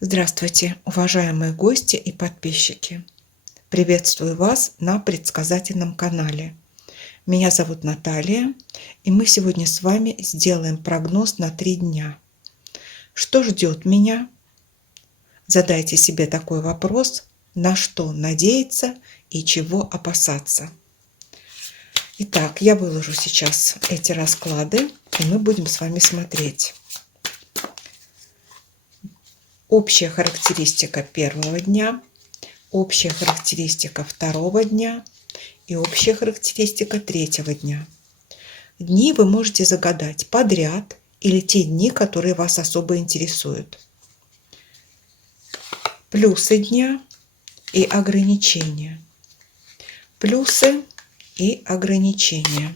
Здравствуйте, уважаемые гости и подписчики! Приветствую вас на предсказательном канале. Меня зовут Наталья, и мы сегодня с вами сделаем прогноз на 3 дня. Что ждет меня? Задайте себе такой вопрос: на что надеяться и чего опасаться. Итак, я выложу сейчас эти расклады, и мы будем с вами смотреть. Общая характеристика первого дня, общая характеристика второго дня и общая характеристика третьего дня. Дни вы можете загадать подряд или те дни, которые вас особо интересуют. Плюсы дня и ограничения. Плюсы и ограничения.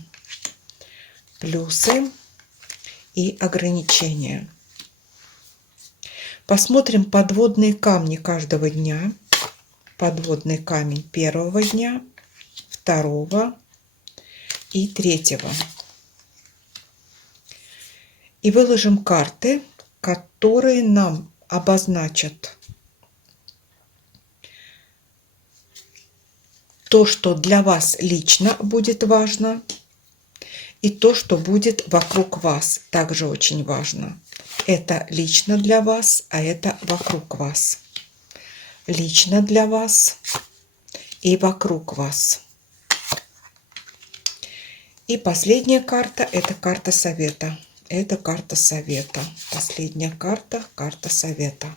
Плюсы и ограничения. Посмотрим подводные камни каждого дня. Подводный камень первого дня, второго и третьего. И выложим карты, которые нам обозначат то, что для вас лично будет важно, и то, что будет вокруг вас, также очень важно. Это лично для вас, а это вокруг вас. Лично для вас и вокруг вас. И последняя карта – это карта совета. Это карта совета. Последняя карта – карта совета.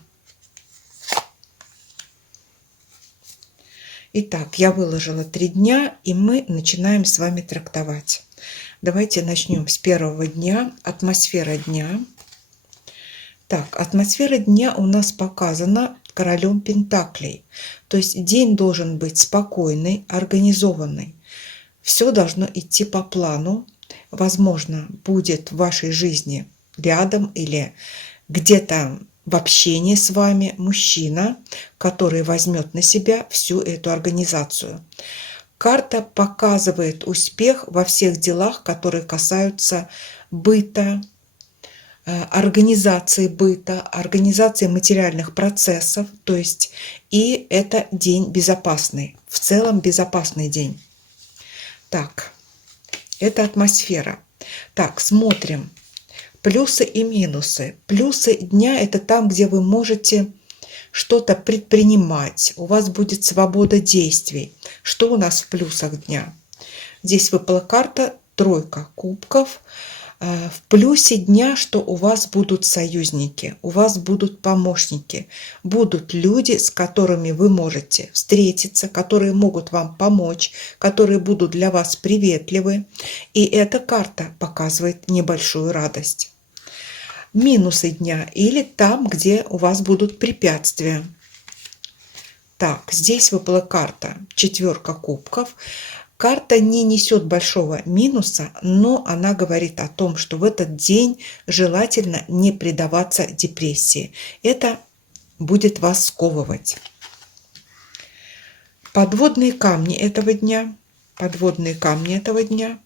Итак, я выложила 3 дня, и мы начинаем с вами трактовать. Давайте начнем с первого дня. Атмосфера дня. Так, атмосфера дня у нас показана королем пентаклей. То есть день должен быть спокойный, организованный. Все должно идти по плану. Возможно, будет в вашей жизни рядом или где-то в общении с вами мужчина, который возьмет на себя всю эту организацию. Карта показывает успех во всех делах, которые касаются быта, организации быта, организации материальных процессов, то есть и это день безопасный, в целом безопасный день. Так, это атмосфера. Так, смотрим плюсы и минусы. Плюсы дня – это там, где вы можете что-то предпринимать, у вас будет свобода действий. Что у нас в плюсах дня? Здесь выпала карта тройка кубков. В плюсе дня, что у вас будут союзники, у вас будут помощники, будут люди, с которыми вы можете встретиться, которые могут вам помочь, которые будут для вас приветливы. И эта карта показывает небольшую радость. Минусы дня или там, где у вас будут препятствия. Так, здесь выпала карта четверка кубков. Карта не несет большого минуса, но она говорит о том, что в этот день желательно не предаваться депрессии. Это будет вас сковывать. Подводные камни этого дня. Подводные камни этого дня.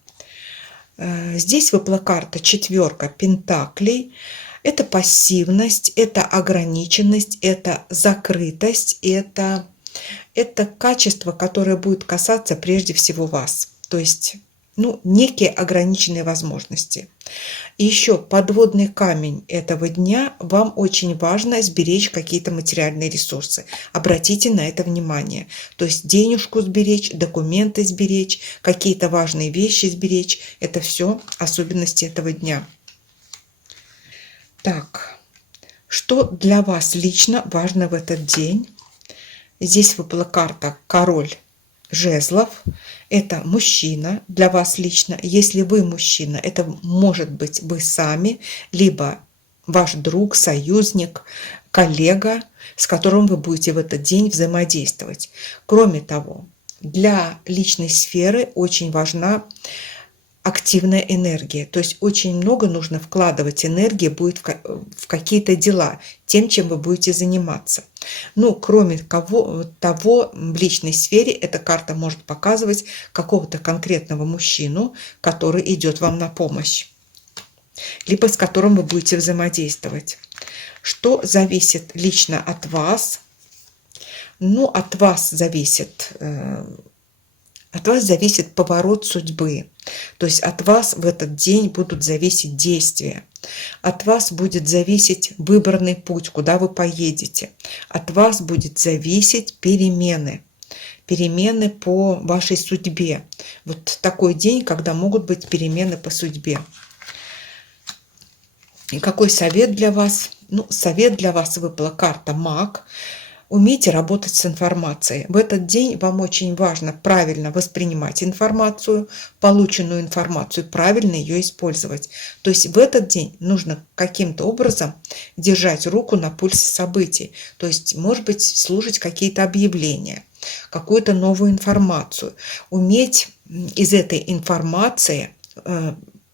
Здесь выпала карта четверка пентаклей. Это пассивность, это ограниченность, это закрытость, это качество, которое будет касаться прежде всего вас. То есть, некие ограниченные возможности. И еще подводный камень этого дня. Вам очень важно сберечь какие-то материальные ресурсы. Обратите на это внимание. То есть денежку сберечь, документы сберечь, какие-то важные вещи сберечь. Это все особенности этого дня. Так, что для вас лично важно в этот день? Здесь выпала карта король жезлов. Это мужчина для вас лично. Если вы мужчина, это может быть вы сами, либо ваш друг, союзник, коллега, с которым вы будете в этот день взаимодействовать. Кроме того, для личной сферы очень важна активная энергия. То есть очень много нужно вкладывать энергии будет в какие-то дела, тем, чем вы будете заниматься. Кроме того, в личной сфере эта карта может показывать какого-то конкретного мужчину, который идет вам на помощь, либо с которым вы будете взаимодействовать. что зависит лично от вас. Ну, от вас зависит поворот судьбы. То есть от вас в этот день будут зависеть действия. От вас будет зависеть выбранный путь, куда вы поедете. От вас будет зависеть перемены. Перемены по вашей судьбе. Вот такой день, когда могут быть перемены по судьбе. И какой совет для вас? Ну, совет для вас выпала карта Маг. Умейте работать с информацией. В этот день вам очень важно правильно воспринимать информацию, полученную информацию, правильно ее использовать. То есть в этот день нужно каким-то образом держать руку на пульсе событий. То есть, может быть, слушать какие-то объявления, какую-то новую информацию. Уметь из этой информации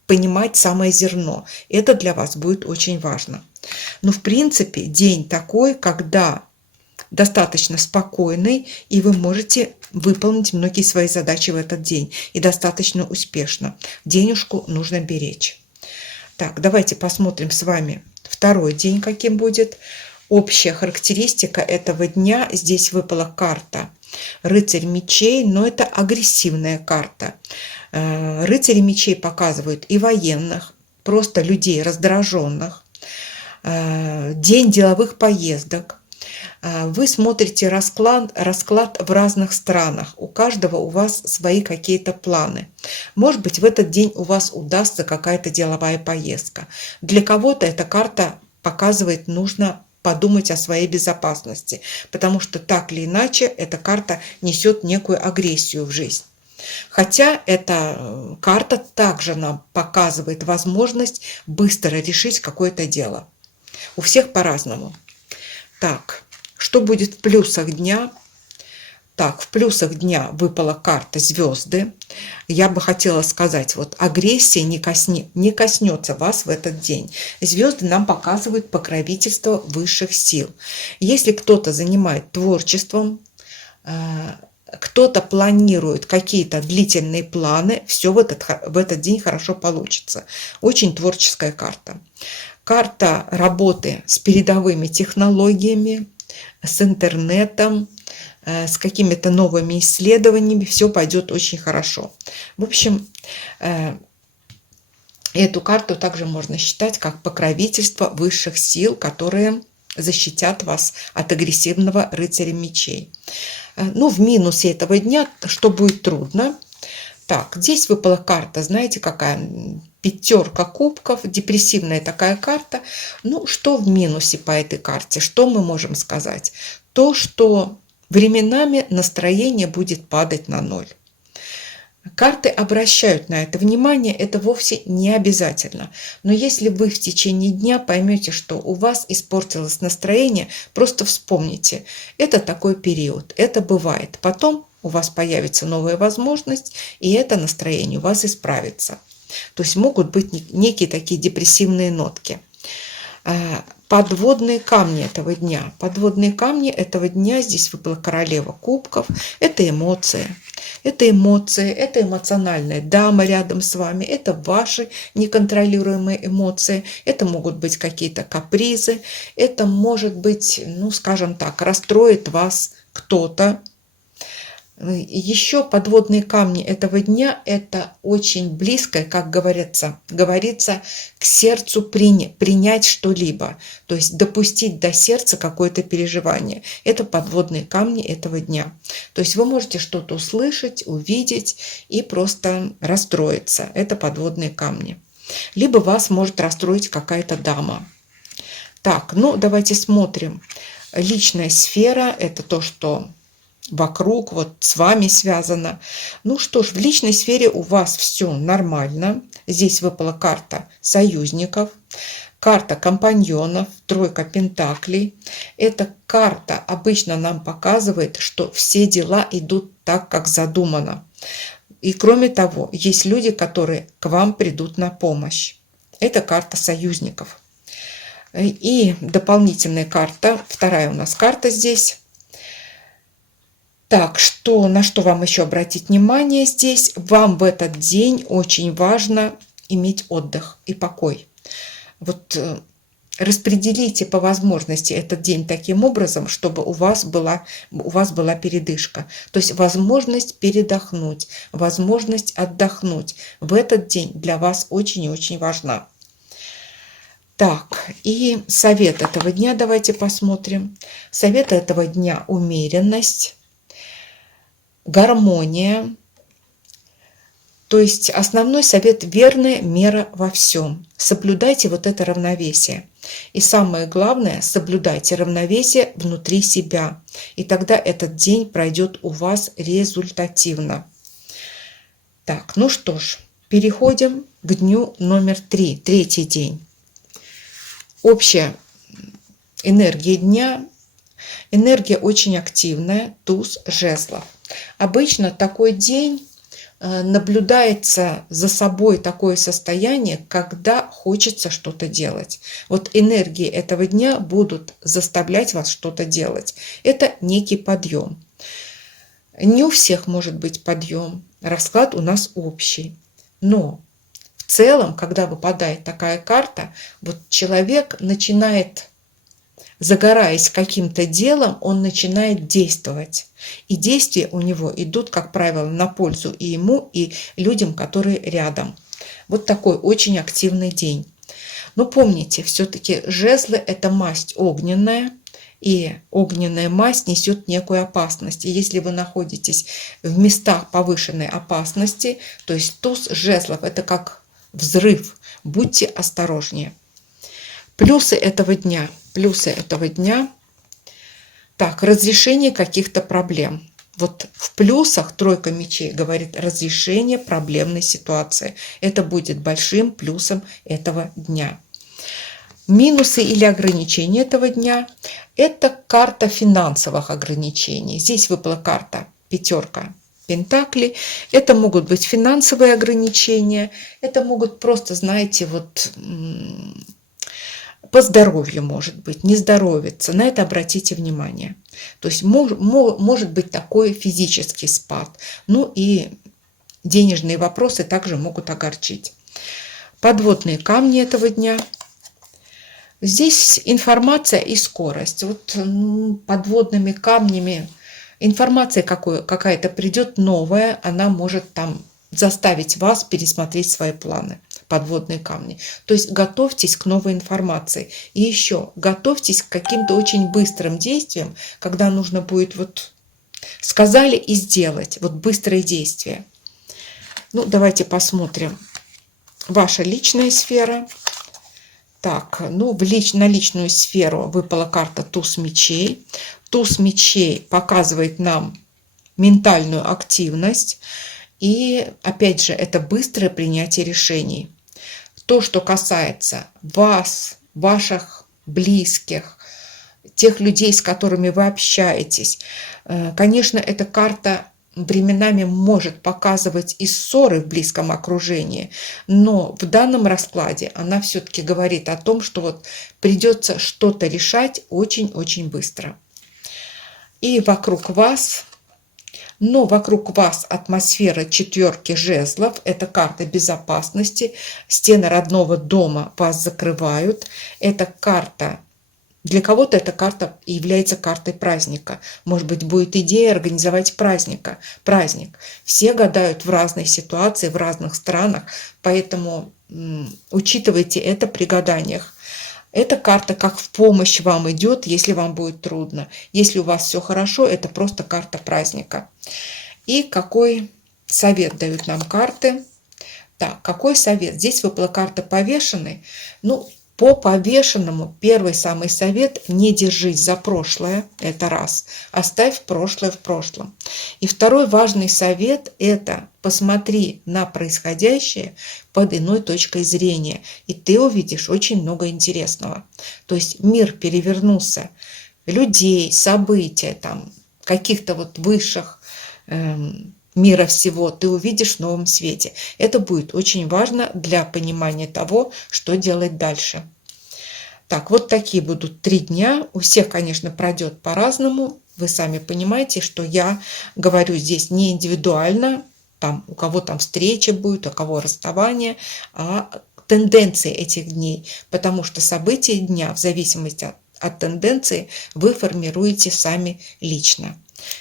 понимать самое зерно. Это для вас будет очень важно. Но в принципе день такой, когда достаточно спокойный, и вы можете выполнить многие свои задачи в этот день. И достаточно успешно. Денежку нужно беречь. Так, давайте посмотрим с вами второй день, каким будет. Общая характеристика этого дня. Здесь выпала карта Рыцарь мечей, но это агрессивная карта. Рыцари мечей показывают и военных, просто людей раздраженных. День деловых поездок. Вы смотрите расклад в разных странах. У каждого у вас свои какие-то планы. Может быть, в этот день у вас удастся какая-то деловая поездка. Для кого-то эта карта показывает, нужно подумать о своей безопасности, потому что так или иначе эта карта несет некую агрессию в жизнь. Хотя эта карта также нам показывает возможность быстро решить какое-то дело. У всех по-разному. Так, что будет в плюсах дня? Так, в плюсах дня выпала карта Звезды. Я бы хотела сказать, вот агрессия не коснется вас в этот день. Звезды нам показывают покровительство высших сил. Если кто-то занимает творчеством, кто-то планирует какие-то длительные планы, все в этот день хорошо получится. Очень творческая карта. Карта работы с передовыми технологиями, с интернетом, с какими-то новыми исследованиями. Все пойдет очень хорошо. В общем, эту карту также можно считать как покровительство высших сил, которые защитят вас от агрессивного рыцаря мечей. Ну, в минусе этого дня, что будет трудно. Так, здесь выпала карта, знаете, какая? Пятерка кубков, депрессивная такая карта. Ну, что в минусе по этой карте? Что мы можем сказать? То, что временами настроение будет падать на ноль. Карты обращают на это внимание, это вовсе не обязательно. Но если вы в течение дня поймете, что у вас испортилось настроение, просто вспомните, это такой период, это бывает. Потом у вас появится новая возможность, и это настроение у вас исправится. То есть могут быть некие такие депрессивные нотки. Подводные камни этого дня. Подводные камни этого дня, здесь выпала королева кубков. Это эмоции. Это эмоции, это эмоциональная дама рядом с вами. Это ваши неконтролируемые эмоции. Это могут быть какие-то капризы. Это может быть, ну скажем так, расстроит вас кто-то. Еще подводные камни этого дня – это очень близко, как говорится, к сердцу принять что-либо, то есть допустить до сердца какое-то переживание. Это подводные камни этого дня. То есть вы можете что-то услышать, увидеть и просто расстроиться. Это подводные камни. Либо вас может расстроить какая-то дама. Так, ну давайте смотрим. Личная сфера – это то, что вокруг, вот с вами связано. Ну что ж, в личной сфере у вас все нормально. Здесь выпала карта союзников, карта компаньонов, тройка пентаклей. Эта карта обычно нам показывает, что все дела идут так, как задумано. И кроме того, есть люди, которые к вам придут на помощь. Это карта союзников. И дополнительная карта, вторая у нас карта здесь. Так, на что вам еще обратить внимание здесь? Вам в этот день очень важно иметь отдых и покой. Вот распределите по возможности этот день таким образом, чтобы у вас была передышка. То есть возможность передохнуть, возможность отдохнуть в этот день для вас очень и очень важна. Так, и совет этого дня давайте посмотрим. Совет этого дня – умеренность, гармония. То есть основной совет – верная мера во всем. Соблюдайте вот это равновесие. И самое главное – соблюдайте равновесие внутри себя. И тогда этот день пройдет у вас результативно. Так, ну что ж, переходим к дню номер 3, третий день. Общая энергия дня. Энергия очень активная, туз жезлов. Обычно такой день наблюдается за собой такое состояние, когда хочется что-то делать. Вот энергии этого дня будут заставлять вас что-то делать. Это некий подъем. Не у всех может быть подъем. Расклад у нас общий. Но в целом, когда выпадает такая карта, вот человек начинает, загораясь каким-то делом, он начинает действовать. И действия у него идут, как правило, на пользу и ему, и людям, которые рядом. Вот такой очень активный день. Но помните, все-таки жезлы – это масть огненная, и огненная масть несет некую опасность. И если вы находитесь в местах повышенной опасности, то есть туз жезлов – это как взрыв. Будьте осторожнее. Плюсы этого дня. Плюсы этого дня. Так, разрешение каких-то проблем. Вот в плюсах тройка мечей говорит разрешение проблемной ситуации. Это будет большим плюсом этого дня. Минусы или ограничения этого дня – это карта финансовых ограничений. Здесь выпала карта пятерка пентаклей. Это могут быть финансовые ограничения, это могут просто, знаете, вот по здоровью может быть, не здоровится. На это обратите внимание. То есть может быть такой физический спад. Ну и денежные вопросы также могут огорчить. Подводные камни этого дня. Здесь информация и скорость. Вот подводными камнями информация какая-то придет новая, она может там заставить вас пересмотреть свои планы. Подводные камни. То есть готовьтесь к новой информации. И еще готовьтесь к каким-то очень быстрым действиям, когда нужно будет вот сказали и сделать. Вот быстрые действия. Ну, давайте посмотрим. Ваша личная сфера. Так, ну, на личную сферу выпала карта туз мечей. Туз мечей показывает нам ментальную активность. И, опять же, это быстрое принятие решений. То, что касается вас, ваших близких, тех людей, с которыми вы общаетесь. Конечно, эта карта временами может показывать и ссоры в близком окружении, но в данном раскладе она все-таки говорит о том, что вот придется что-то решать очень-очень быстро. И вокруг вас атмосфера четверки жезлов, это карта безопасности, стены родного дома вас закрывают, это карта, для кого-то эта карта является картой праздника, может быть будет идея организовать праздник, все гадают в разной ситуации, в разных странах, поэтому учитывайте это при гаданиях. Эта карта как в помощь вам идет, если вам будет трудно. Если у вас все хорошо, это просто карта праздника. И какой совет дают нам карты? Так, какой совет? Здесь выпала карта повешенной. Ну, по повешенному первый самый совет – не держись за прошлое, это раз. Оставь прошлое в прошлом. И второй важный совет – это посмотри на происходящее под иной точкой зрения, и ты увидишь очень много интересного. То есть мир перевернулся, людей, события, там, каких-то вот высших мира всего ты увидишь в новом свете. Это будет очень важно для понимания того, что делать дальше. Так, вот такие будут 3 дня. У всех, конечно, пройдет по-разному. Вы сами понимаете, что я говорю здесь не индивидуально, там, у кого там встреча будет, у кого расставание, а тенденции этих дней, потому что события дня в зависимости от тенденции вы формируете сами лично.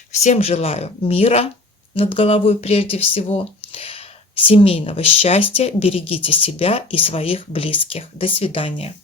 Всем желаю мира над головой прежде всего, семейного счастья, берегите себя и своих близких. До свидания.